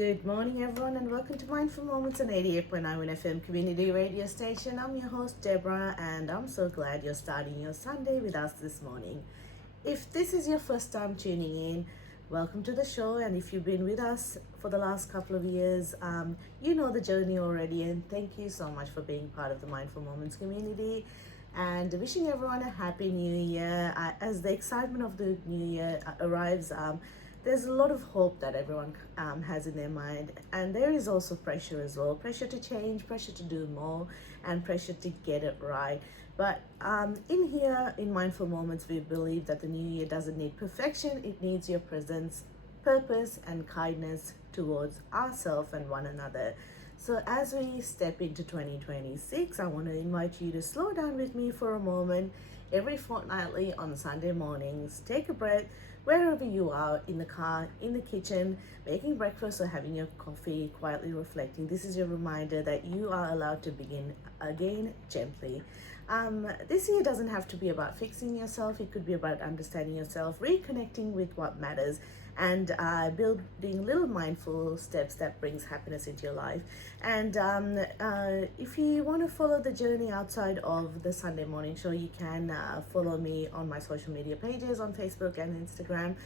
Good morning, everyone, and welcome to Mindful Moments on 88.9 FM Community Radio Station. I'm your host, Deborah, and I'm so glad you're starting your Sunday with us this morning. If this is your first time tuning in, welcome to the show. And if you've been with us for the last couple of years, you know the journey already. And thank you so much for being part of the Mindful Moments community. And wishing everyone a happy new year. As the excitement of the new year arrives, there's a lot of hope that everyone has in their mind, and there is also pressure as well. Pressure to change, pressure to do more, and pressure to get it right. But in here, in Mindful Moments, we believe that the new year doesn't need perfection. It needs your presence, purpose, and kindness towards ourselves and one another. So as we step into 2026, I want to invite you to slow down with me for a moment. Every fortnightly on Sunday mornings, take a breath wherever you are, in the car, in the kitchen, making breakfast or having your coffee, quietly reflecting. This is your reminder that you are allowed to begin again gently. This year doesn't have to be about fixing yourself. It could be about understanding yourself, reconnecting with what matters, and building little mindful steps that brings happiness into your life. And if you want to follow the journey outside of the Sunday morning show, you can follow me on my social media pages on Facebook and Instagram,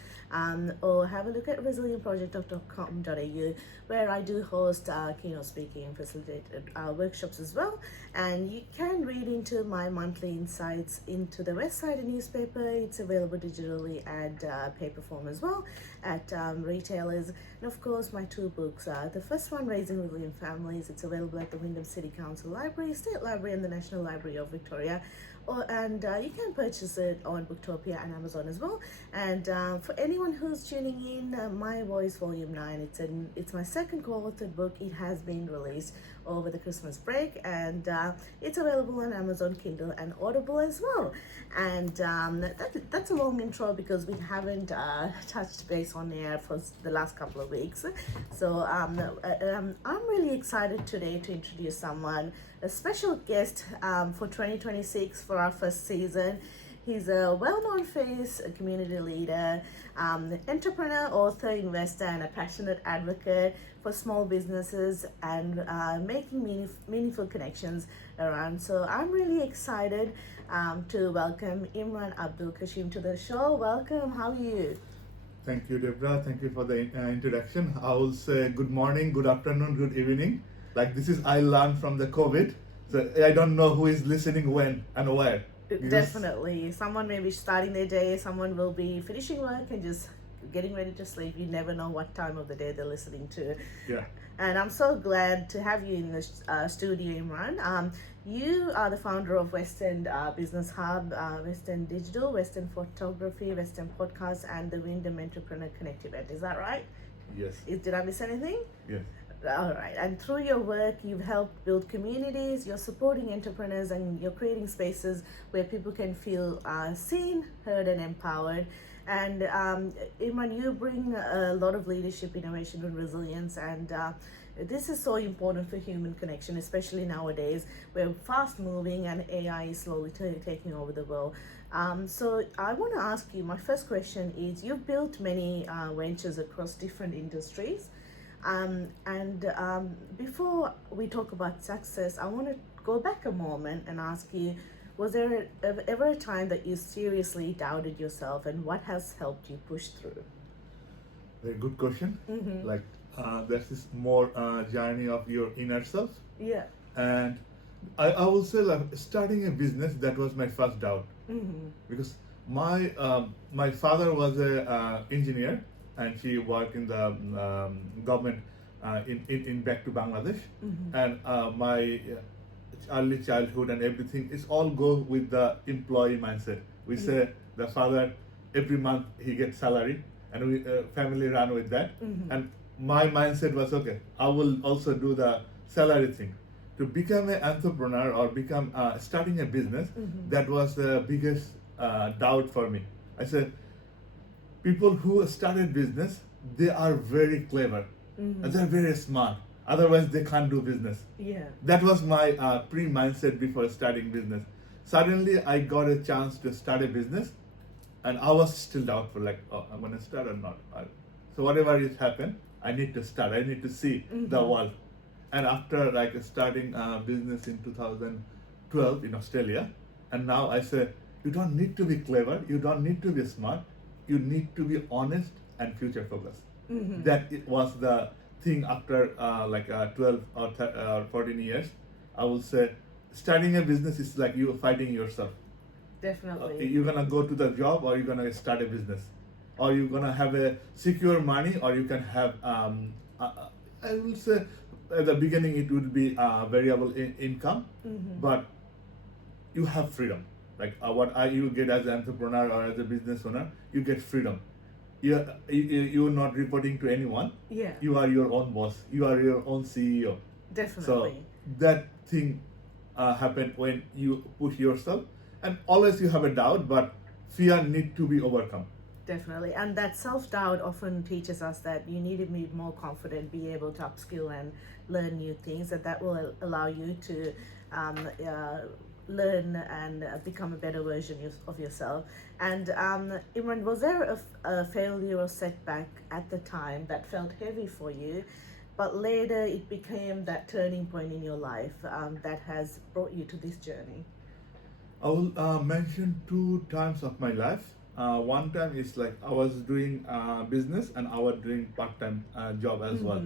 or have a look at resilientproject.com.au, where I do host keynote speaking and facilitated workshops as well. And you can read into my monthly insights into the website and newspaper. It's available digitally and paper form as well at retailers. And of course, my two books. The first one, Raising Resilient Families, it's available at the Wyndham City Council Library, State Library, and the National Library of Victoria. And you can purchase it on Booktopia and Amazon as well. And for anyone who's tuning in, My Voice Volume 9, it's my second co-authored book. It has been released over the Christmas break, and it's available on Amazon Kindle and Audible as well. And that's a long intro because we haven't touched base on air for the last couple of weeks. So I'm really excited today to introduce someone, a special guest for 2026 for our first season. He's a well-known face, a community leader, entrepreneur, author, investor, and a passionate advocate for small businesses and making meaningful connections around. So I'm really excited to welcome Imran Abul Kashem to the show. Welcome. How are you? Thank you, Deborah. Thank you for the introduction. I will say good morning, good afternoon, good evening. Like this is I learned from the COVID, so I don't know who is listening when and where. Definitely. Someone may be starting their day, someone will be finishing work and just getting ready to sleep. You never know what time of the day they're listening to. Yeah. And I'm so glad to have you in the studio, Imran. You are the founder of Westend Business Hub, Westend Digital, Westend Photography, Westend Podcast, and the Wyndham Entrepreneur Connect event. Is that right? Yes. Did I miss anything? Yes. All right. And through your work, you've helped build communities, you're supporting entrepreneurs, and you're creating spaces where people can feel seen, heard, and empowered. And Imran, you bring a lot of leadership, innovation, and resilience, and this is so important for human connection, especially nowadays. We're fast moving and AI is slowly taking over the world. So I want to ask you, my first question is, you've built many ventures across different industries. Before we talk about success, I want to go back a moment and ask you, was there ever a time that you seriously doubted yourself, and what has helped you push through? Very good question. Mm-hmm. Like there's this more journey of your inner self. Yeah. And I will say like starting a business, that was my first doubt. Mm-hmm. Because my father was a engineer, and she worked in the government in back to Bangladesh. Mm-hmm. And my early childhood and everything is all go with the employee mindset. We say the father every month he gets salary, and we family run with that. Mm-hmm. And my mindset was, okay, I will also do the salary thing. To become an entrepreneur or become starting a business, Mm-hmm. that was the biggest doubt for me. I said, people who started business, they are very clever, Mm-hmm. and they're very smart. Otherwise, they can't do business. Yeah. That was my pre-mindset before starting business. Suddenly, I got a chance to start a business, and I was still doubtful, like, oh, I'm gonna start or not. So whatever it happened, I need to start. I need to see the world. And after like starting business in 2012 in Australia, and now I say, you don't need to be clever, you don't need to be smart, you need to be honest and future focused. That it was the thing after 12 or 14 years. I will say starting a business is like you fighting yourself. Definitely. You're gonna go to the job, or you're gonna start a business, or you're gonna have a secure money, or you can have I will say at the beginning it would be variable income, but you have freedom. Like you get as an entrepreneur or as a business owner, you get freedom. You're not reporting to anyone. Yeah. You are your own boss. You are your own CEO. Definitely. So that thing happened when you push yourself, and always you have a doubt, but fear need to be overcome. Definitely. And that self-doubt often teaches us that you need to be more confident, be able to upskill and learn new things, and that will allow you to learn and become a better version of yourself. And Imran, was there a failure or setback at the time that felt heavy for you, but later it became that turning point in your life that has brought you to this journey? I will mention 2 times of my life. One time is like I was doing business and I was doing part-time job as well,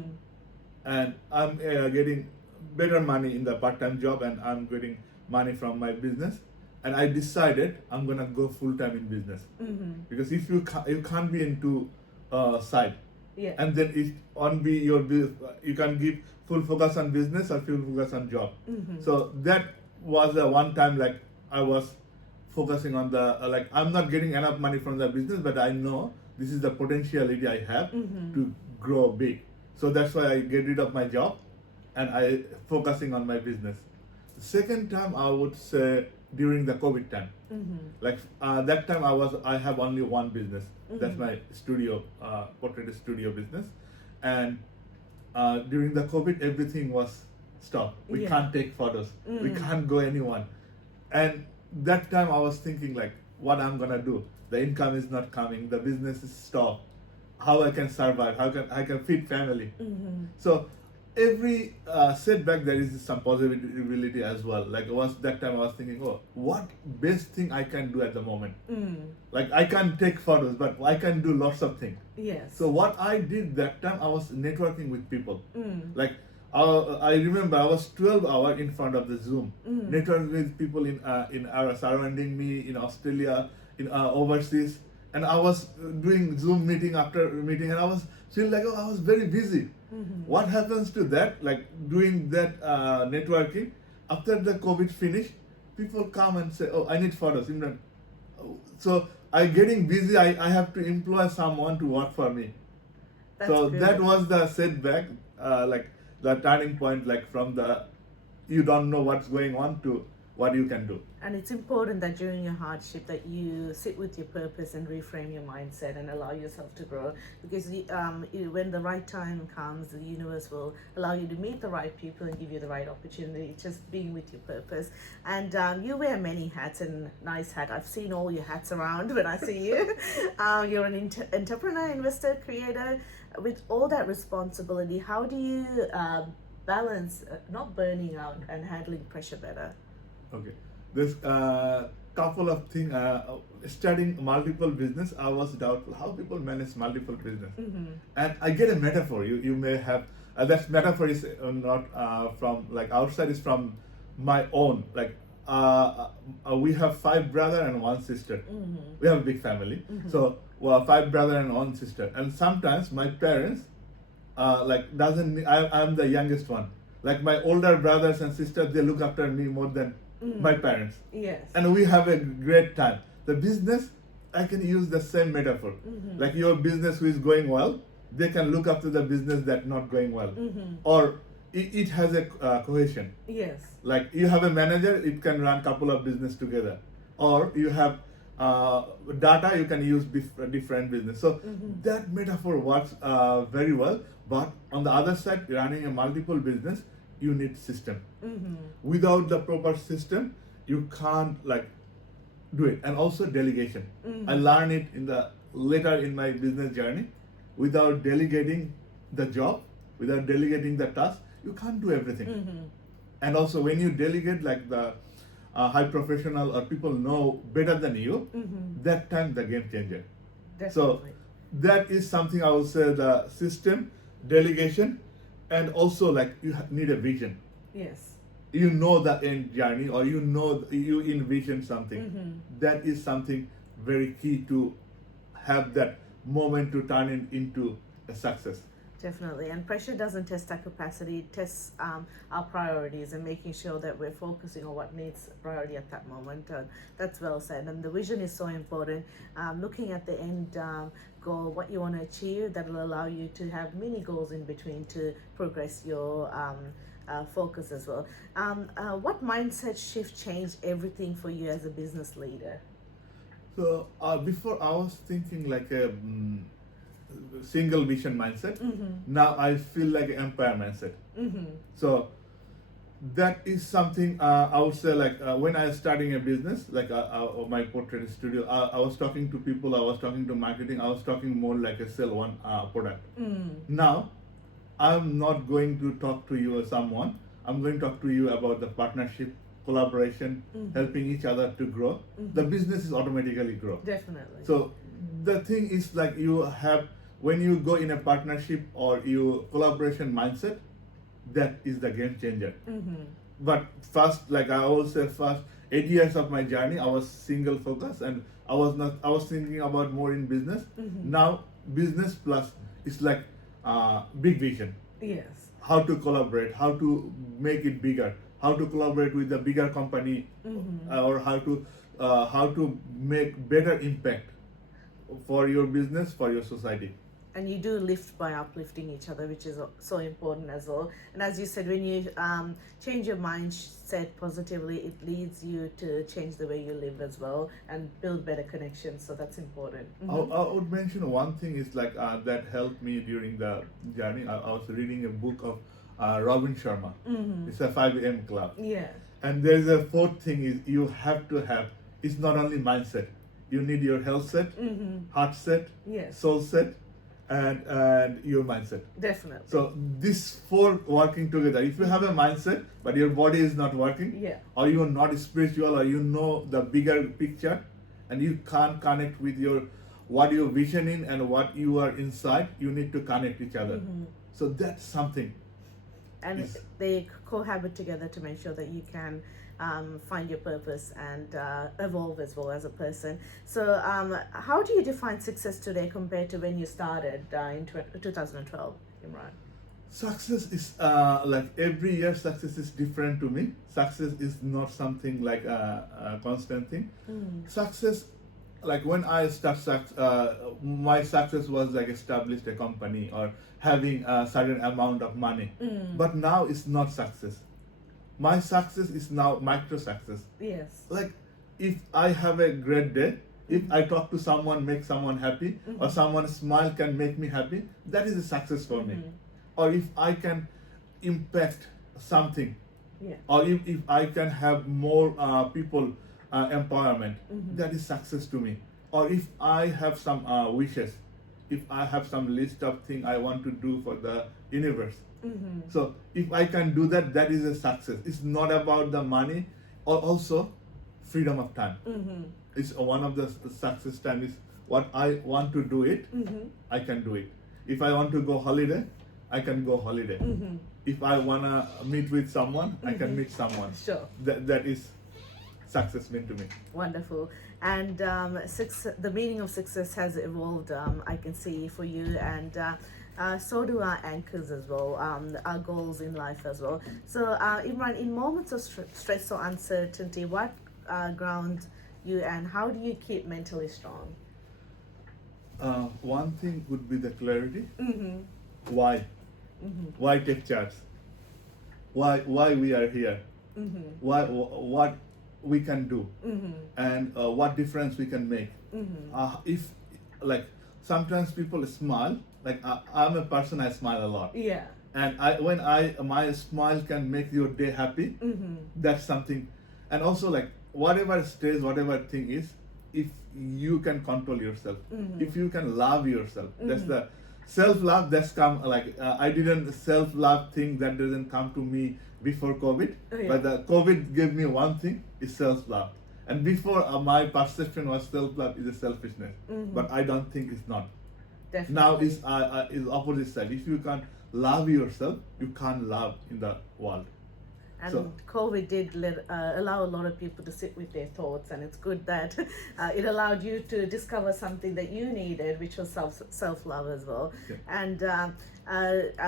and I'm getting better money in the part-time job, and I'm getting money from my business, and I decided I'm gonna go full-time in business, because if you can't be into side, Yeah. and then it on be your you can give full focus on business or full focus on job. So that was the one time like I was focusing on the like I'm not getting enough money from the business, but I know this is the potentiality I have to grow big. So that's why I get rid of my job and I focusing on my business. The second time I would say during the COVID time, like that time I have only one business. That's my studio, portrait studio business, and during the COVID everything was stopped. We can't take photos. We can't go anyone, and that time I was thinking like, what I'm gonna do? The income is not coming. The business is stopped. How I can survive? How can I can feed family? So every setback there is some possibility as well. Like that time I was thinking, oh, what best thing I can do at the moment? Like I can't take photos, but I can do lots of things. Yes. So what I did that time, I was networking with people. Like I remember I was 12 hours in front of the Zoom, networking with people in our surrounding me in Australia, in overseas, and I was doing Zoom meeting after meeting, and I was feeling like I was very busy. What happens to that? Like doing that networking after the COVID finished, people come and say, "Oh, I need photos, Imran." So I getting busy. I have to employ someone to work for me. That's So good. that was the setback, like the turning point, like from the you don't know what's going on to what you can do. And it's important that during your hardship that you sit with your purpose and reframe your mindset and allow yourself to grow, because when the right time comes, the universe will allow you to meet the right people and give you the right opportunity. Just being with your purpose. And you wear many hats, and nice hat. I've seen all your hats around when I see you. You're an entrepreneur, investor, creator. With all that responsibility, how do you balance not burning out and handling pressure better? Okay, there's a couple of things. Starting multiple business, I was doubtful how people manage multiple business, and I get a metaphor. You may have that metaphor is not from like outside. Is from my own. Like we have 5 brothers and 1 sister. We have a big family, so 5 brothers and 1 sister. And sometimes my parents like doesn't. I'm the youngest one. Like my older brothers and sisters, they look after me more than my parents. Yes. And we have a great time. The business, I can use the same metaphor. Like your business who is going well, they can look after the business that not going well. Or it has a cohesion. Yes. Like you have a manager, it can run couple of business together. Or you have data, you can use different business. So that metaphor works very well. But on the other side, running a multiple business, you need system. Without the proper system, you can't like do it. And also delegation. I learned it later in my business journey. Without delegating, the job, without delegating the task, you can't do everything. And also when you delegate, like the high professional or people know better than you, that time the game changer. So Definitely. that is something I would say, the system, delegation, and also like you need a vision. Yes. You know the end journey, or you know you envision something. That is something very key to have that moment to turn it into a success. Definitely, and pressure doesn't test our capacity, it tests our priorities and making sure that we're focusing on what needs priority at that moment. That's well said, and the vision is so important. Looking at the end goal, what you want to achieve, that will allow you to have mini goals in between to progress your focus as well. What mindset shift changed everything for you as a business leader? So before I was thinking like a single vision mindset. Now I feel like an empire mindset. So that is something I would say, like when I was starting a business, like my portrait studio, I was talking to people, I was talking to marketing, I was talking more like a sell one product. Now I'm not going to talk to you as someone, I'm going to talk to you about the partnership, collaboration, helping each other to grow. The business is automatically grow. Definitely. So the thing is, like, you have, when you go in a partnership or you collaboration mindset, that is the game changer. But first, like I always say, first 8 years of my journey, I was single focus, and I was thinking about more in business. Now business plus is like big vision. Yes. How to collaborate, how to make it bigger, how to collaborate with a bigger company, or how to make better impact for your business, for your society. And you do lift by uplifting each other, which is so important as well. And as you said, when you change your mindset positively, it leads you to change the way you live as well and build better connections. So that's important. I would mention one thing is like that helped me during the journey. I was reading a book of Robin Sharma. It's a 5 a.m. club. Yeah. And there's a fourth thing is you have to have, it's not only mindset. You need your health set, heart set, Yes. soul set, and your mindset. Definitely. So these four working together. If you have a mindset but your body is not working, Yeah. or you are not spiritual, or you know the bigger picture, and you can't connect with your what you're visioning and what you are inside, you need to connect each other. So that's something. And Yes. they cohabit together to make sure that you can find your purpose and evolve as well as a person. So how do you define success today compared to when you started in 2012, Imran? Success is like every year success is different to me. Success is not something like a constant thing. Success, like when I start my success was like established a company or having a certain amount of money. But now it's not success. My success is now micro success. Yes. Like if I have a great day, if I talk to someone, make someone happy, or someone's smile can make me happy, that is a success for me. Or if I can impact something, Yeah. or if I can have more people empowerment, that is success to me. Or if I have some wishes, if I have some list of things I want to do for the universe. So if I can do that, that is a success. It's not about the money, or also freedom of time. It's one of the success time is what I want to do it, I can do it. If I want to go holiday, I can go holiday. If I wanna meet with someone, I can meet someone. Sure. That is success meant to me. Wonderful. And the meaning of success has evolved, I can see, for you, and so do our anchors as well, our goals in life as well. So Imran, in moments of stress or uncertainty, what grounds you, and how do you keep mentally strong? One thing would be the clarity. Why? Why take charge? Why we are here? What we can do, and what difference we can make. If like sometimes people smile, like I'm a person, I smile a lot. Yeah. And when my smile can make your day happy, that's something. And also like whatever stage, whatever thing is, if you can control yourself, if you can love yourself, that's the self-love, that's come like I didn't self-love thing, that doesn't come to me before COVID. Oh, yeah. But the COVID gave me one thing, is self-love. And before my perception was self-love is a selfishness, but I don't think it's not. Definitely. Now is opposite side. If you can't love yourself, you can't love in the world. And So- COVID did allow a lot of people to sit with their thoughts, and it's good that it allowed you to discover something that you needed, which was self love as well. Yeah. And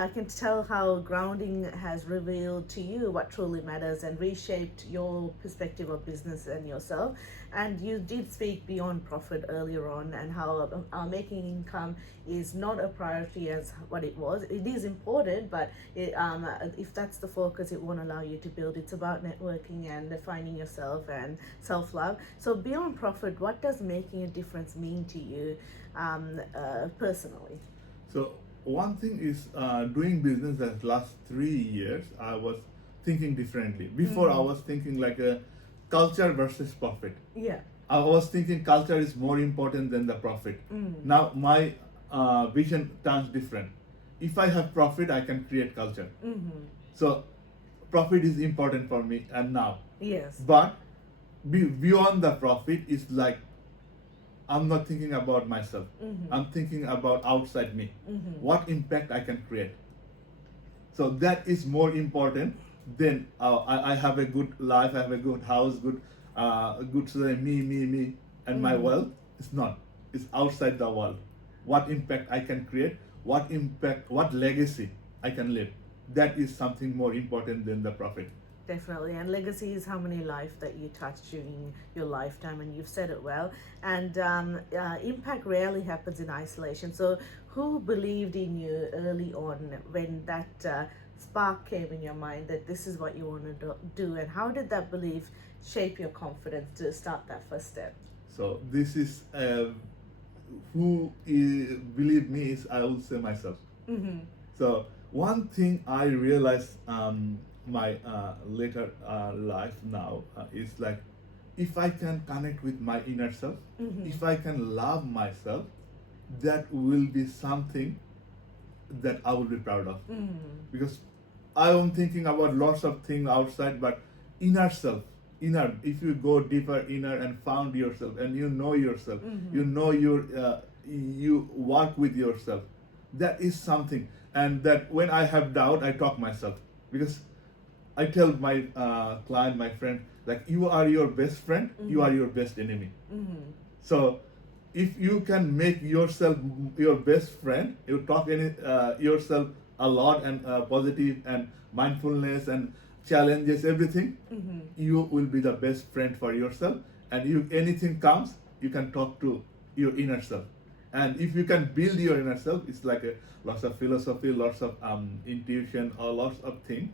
I can tell how grounding has revealed to you what truly matters and reshaped your perspective of business and yourself. And you did speak beyond profit earlier on, and how making income is not a priority as what it was. It is important, but if that's the focus, it won't allow you to build. It's about networking and finding yourself and self-love. So beyond profit, what does making a difference mean to you personally? So one thing is doing business that last 3 years, I was thinking differently. Before I was thinking like a culture versus profit. Yeah. I was thinking culture is more important than the profit. Now my vision turns different. If I have profit, I can create culture. So profit is important for me and now. Yes. But beyond the profit is like, I'm not thinking about myself. I'm thinking about outside me. What impact I can create. So that is more important than I have a good life, I have a good house, good me, and my wealth. It's not. It's outside the world. What impact I can create, what legacy I can leave. That is something more important than the profit. Definitely, and legacy is how many lives that you touch during your lifetime, and you've said it well. And impact rarely happens in isolation. So who believed in you early on when that spark came in your mind that this is what you want to do, and how did that belief shape your confidence to start that first step? So this is who believe me is, I will say, myself. So one thing I realized my later life now is like, if I can connect with my inner self, if I can love myself, that will be something that I will be proud of. Because I am thinking about lots of things outside, but inner self, if you go deeper inner and found yourself and you know yourself, you know you work with yourself, that is something. And that when I have doubt, I talk myself, because I tell my client, my friend, like, you are your best friend, you are your best enemy. So if you can make yourself your best friend, you talk yourself a lot, and positive and mindfulness and challenges everything, you will be the best friend for yourself. And if anything comes, you can talk to your inner self. And if you can build your inner self, it's like lots of philosophy, lots of intuition, or lots of things.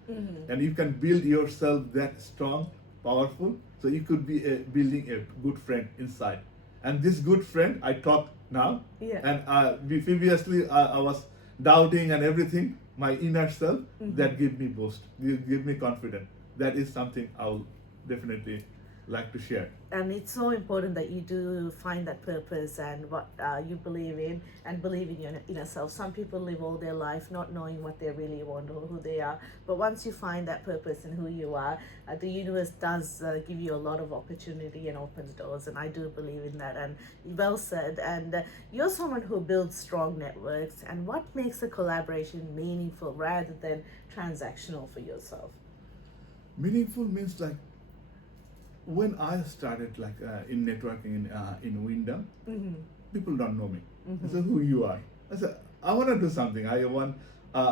And you can build yourself that strong, powerful. So you could be building a good friend inside. And this good friend, I talk now. Yeah. And previously I was doubting and everything. My inner self, that give me boost, give me confidence. That is something I'll definitely like to share. And it's so important that you do find that purpose and what you believe in, and believe in your inner self. Some people live all their life not knowing what they really want or who they are, but once you find that purpose in who you are, the universe does give you a lot of opportunity and opens doors, and I do believe in that. And well said. And you're someone who builds strong networks, and what makes a collaboration meaningful rather than transactional for yourself? Meaningful means like, when I started like in networking in Wyndham, people don't know me. They say, who you are? I said, I want to do something. I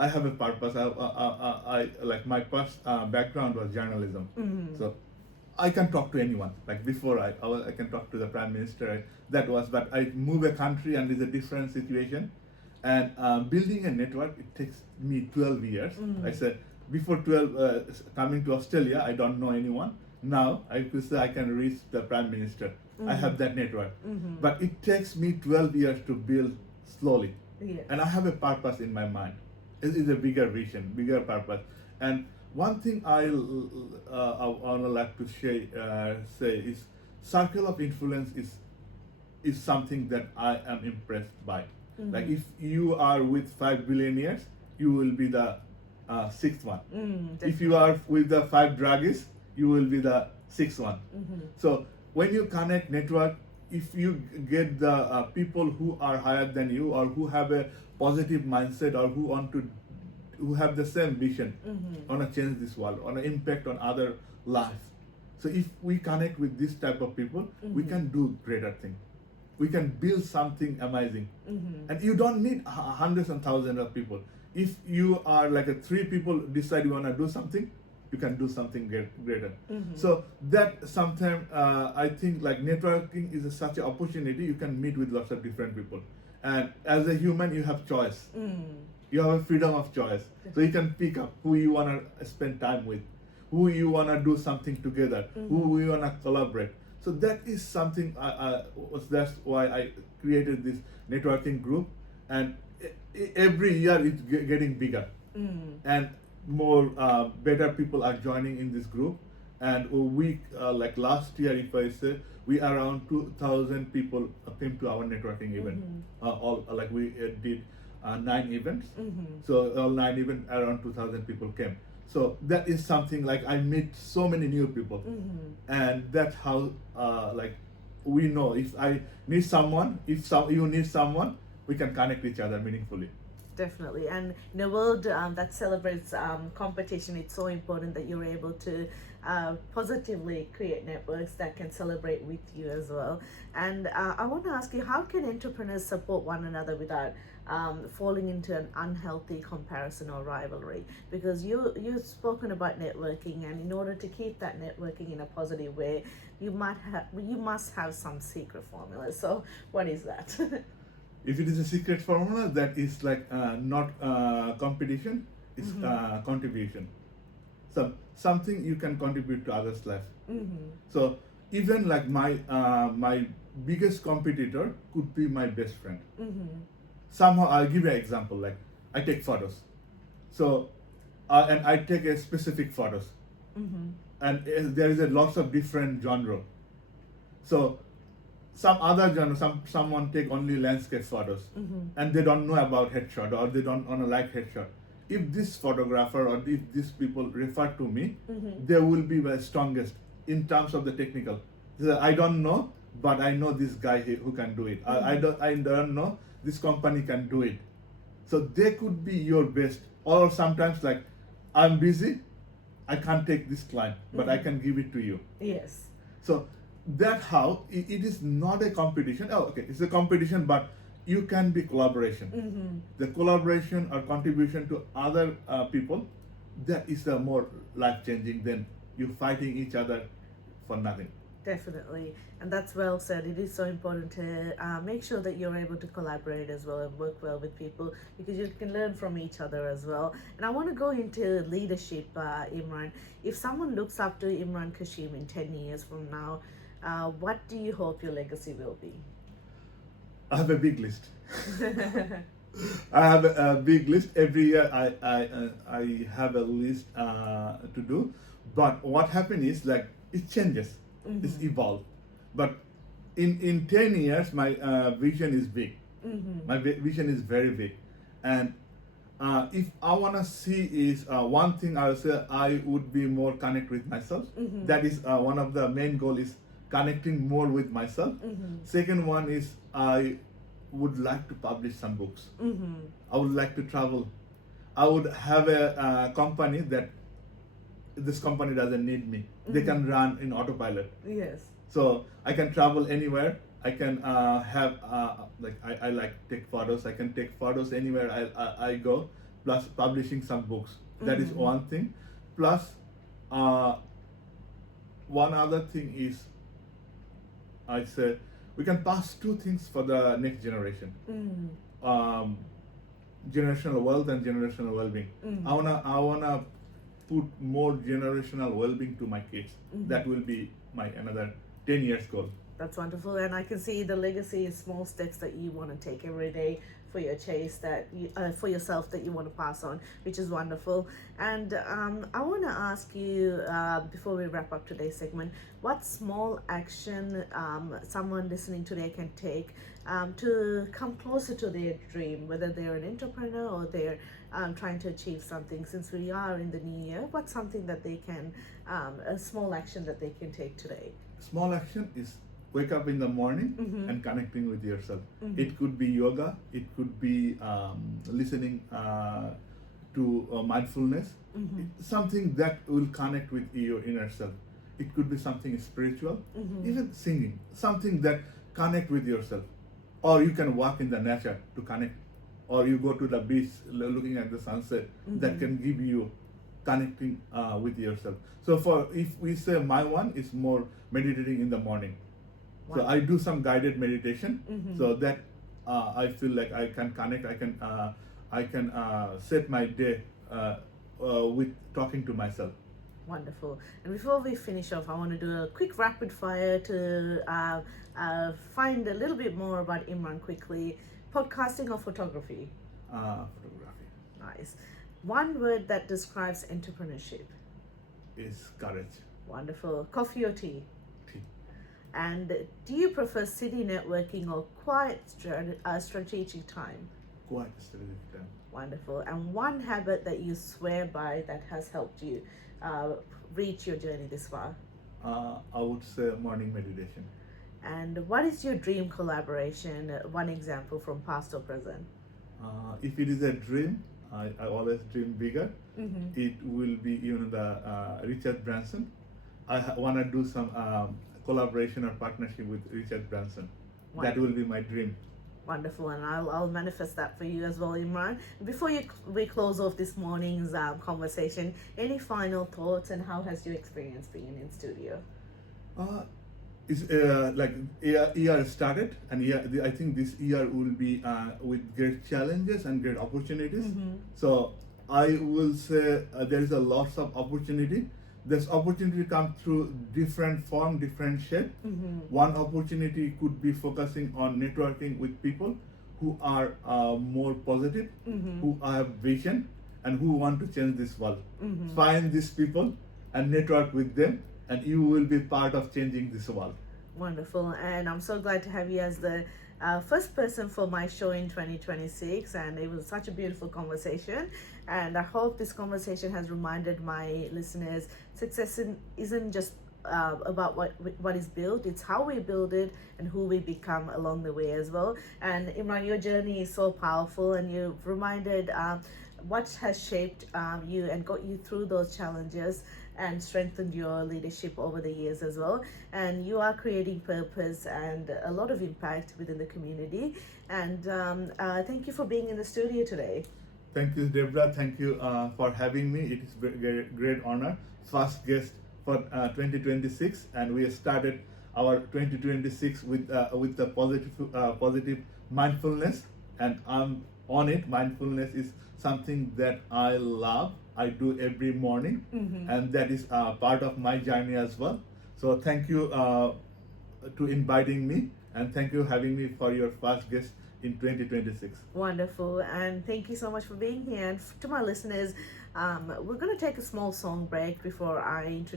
have a purpose. I like, my first background was journalism, so I can talk to anyone. Like before, I can talk to the Prime Minister. That was, but I move a country and it's a different situation. And building a network, it takes me 12 years. I said, before 12, coming to Australia, I don't know anyone. Now I could say I can reach the Prime Minister. I have that network. But it takes me 12 years to build slowly. Yes. And I have a purpose in my mind. It is a bigger vision, bigger purpose. And one thing I would like to say is, circle of influence is something that I am impressed by. Like if you are with 5 billionaires, you will be the sixth one. If you are with the 5 druggists, you will be the sixth one. So when you connect network, if you get the people who are higher than you or who have a positive mindset or who have the same vision on to change this world, on an impact on other lives. So if we connect with this type of people, we can do greater things. We can build something amazing. And you don't need hundreds and thousands of people. If you are like 3 people decide you want to do something, you can do something greater. So that sometimes I think like networking is such an opportunity. You can meet with lots of different people. And as a human, you have choice. You have a freedom of choice. So you can pick up who you want to spend time with, who you want to do something together, who you want to collaborate. So that is something, that's why I created this networking group. And every year it's getting bigger. And more better people are joining in this group. And we, like last year, if I say, we around 2,000 people came to our networking event. All like we did 9 events. So all 9 events, around 2,000 people came. So that is something like I meet so many new people, and that's how like we know if I need someone, if you need someone, we can connect each other meaningfully. Definitely. And in a world that celebrates competition, it's so important that you're able to positively create networks that can celebrate with you as well. And I want to ask you, how can entrepreneurs support one another without falling into an unhealthy comparison or rivalry? Because you've spoken about networking, and in order to keep that networking in a positive way, you must have some secret formula. So what is that? If it is a secret formula, that is like not competition, it's contribution. So something you can contribute to others' life. So even like my biggest competitor could be my best friend. Somehow, I'll give you an example. Like I take photos, so and I take a specific photos, and there is a lots of different genre. So some other genre, someone take only landscape photos, and they don't know about headshot or they don't want to like headshot. If this photographer or if these people refer to me, they will be the strongest in terms of the technical. So I don't know, but I know this guy who can do it. I don't know, this company can do it. So they could be your best. Or sometimes like, I'm busy, I can't take this client, but I can give it to you. Yes. So that's how it is not a competition. Oh, okay, it's a competition, but you can be collaboration. The collaboration or contribution to other people, that is the more life-changing than you fighting each other for nothing. Definitely, and that's well said. It is so important to make sure that you're able to collaborate as well and work well with people, because you can learn from each other as well. And I want to go into leadership, Imran. If someone looks up to Imran Kashem in 10 years from now, what do you hope your legacy will be? I have a big list. I have a big list. Every year I have a list to do. But what happens is like it changes. It's evolved. But in 10 years, my vision is big. My vision is very big. And if I want to see is one thing I would say, I would be more connect with myself. That is one of the main goal is connecting more with myself. Second one is I would like to publish some books. I would like to travel. I would have a company that this company doesn't need me. They can run in autopilot. Yes. So I can travel anywhere. I can have like I like take photos. I can take photos anywhere I go. Plus publishing some books. That is one thing. Plus one other thing is I say we can pass 2 things for the next generation. Generational wealth and generational well-being. I wanna put more generational well-being to my kids. That will be my another 10 years goal. That's wonderful, and I can see the legacy is small steps that you want to take every day for your chase that you, for yourself that you want to pass on, which is wonderful. And I want to ask you before we wrap up today's segment, what small action someone listening today can take to come closer to their dream, whether they're an entrepreneur or they're trying to achieve something. Since we are in the new year, what's something that they can, a small action that they can take today? Small action is wake up in the morning and connecting with yourself. It could be yoga, it could be listening to mindfulness, something that will connect with your inner self. It could be something spiritual, even singing, something that connect with yourself. Or you can walk in the nature to connect, or you go to the beach looking at the sunset, that can give you connecting with yourself. So for, if we say my one is more meditating in the morning. Wow. So I do some guided meditation, so that I feel like I can connect. I can set my day with talking to myself. Wonderful. And before we finish off, I want to do a quick rapid fire to find a little bit more about Imran quickly. Podcasting or photography? Photography. Nice. One word that describes entrepreneurship? Is courage. Wonderful. Coffee or tea? Tea. And do you prefer city networking or quiet strategic time? Quite strategic time. Wonderful. And one habit that you swear by that has helped you reach your journey this far? I would say morning meditation. And what is your dream collaboration? One example from past or present? If it is a dream, I always dream bigger. It will be the Richard Branson. I want to do some collaboration or partnership with Richard Branson. Wow. That will be my dream. Wonderful, and I'll manifest that for you as well, Imran. Before we close off this morning's conversation, any final thoughts, and how has your experience been in studio? It's like year started, and I think this year will be with great challenges and great opportunities. So I will say there is a lots of opportunity. This opportunity come through different form, different shape. One opportunity could be focusing on networking with people who are more positive, who have vision, and who want to change this world. Find these people and network with them, and you will be part of changing this world. Wonderful, and I'm so glad to have you as the first person for my show in 2026, and it was such a beautiful conversation, and I hope this conversation has reminded my listeners success isn't just about what is built, it's how we build it and who we become along the way as well. And Imran, your journey is so powerful, and you've reminded what has shaped you and got you through those challenges and strengthened your leadership over the years as well. And you are creating purpose and a lot of impact within the community. And thank you for being in the studio today. Thank you, Deborah. Thank you for having me. It is a great honor. First guest for 2026, and we started our 2026 with the positive mindfulness, and I'm on it. Mindfulness is something that I love. I do every morning, and that is part of my journey as well. So thank you to inviting me, and thank you having me for your first guest in 2026. Wonderful, and thank you so much for being here. And to my listeners, we're going to take a small song break before I introduce